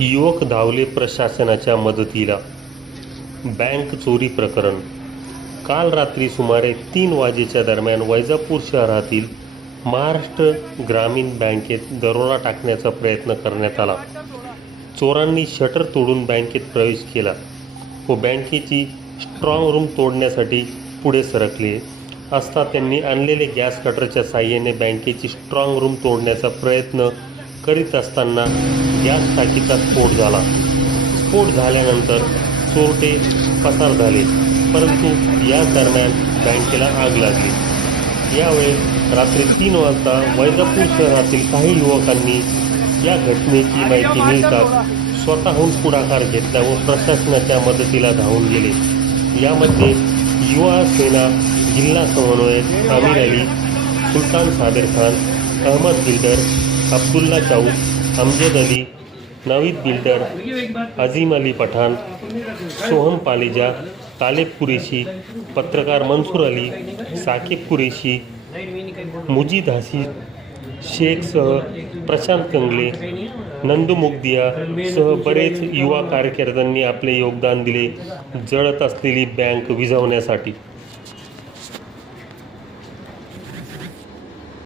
युवक धावले प्रशासनाच्या मदतीला. बँक चोरी प्रकरण. काल रात्री सुमारे तीन वाजेच्या दरम्यान वैजापूर शहरातील महाराष्ट्र ग्रामीण बँकेत दरोडा टाकण्याचा प्रयत्न करण्यात आला. चोरांनी शटर तोडून बँकेत प्रवेश केला व बँकेची स्ट्रॉंग रूम तोडण्यासाठी पुढे सरकले असता त्यांनी आणलेले गॅस कटरच्या साह्याने बँकेची स्ट्रॉंग रूम तोडण्याचा प्रयत्न करीत असताना गॅस टाकीचा स्फोट झाला. स्फोट झाल्यानंतर चोरटे पसार झाले परंतु या दरम्यान बँकेला आग लागली. यावेळी रात्री तीन वाजता वैजापूर शहरातील काही युवकांनी या घटनेची माहिती मिळताच स्वतःहून पुढाकार घेतला व प्रशासनाच्या मदतीला धावून गेले. यामध्ये युवा सेना जिल्हा समन्वयक आमिर अली सुलतान सादिर खान अहमद बिल्डर अब्दुल्ला चाऊस अमजद अली नवीद बिल्डर अजीम अली पठाण सोहम पालिजा तालेब कुरेशी पत्रकार मंसूर अली साकिब कुरेशी मुजीद हसी शेखसह प्रशांत कंगले नंदू मुगदिया सह बरेच युवा कार्यकर्त्यांनी आपले योगदान दिले जळत असलेली बँक विझवण्यासाठी.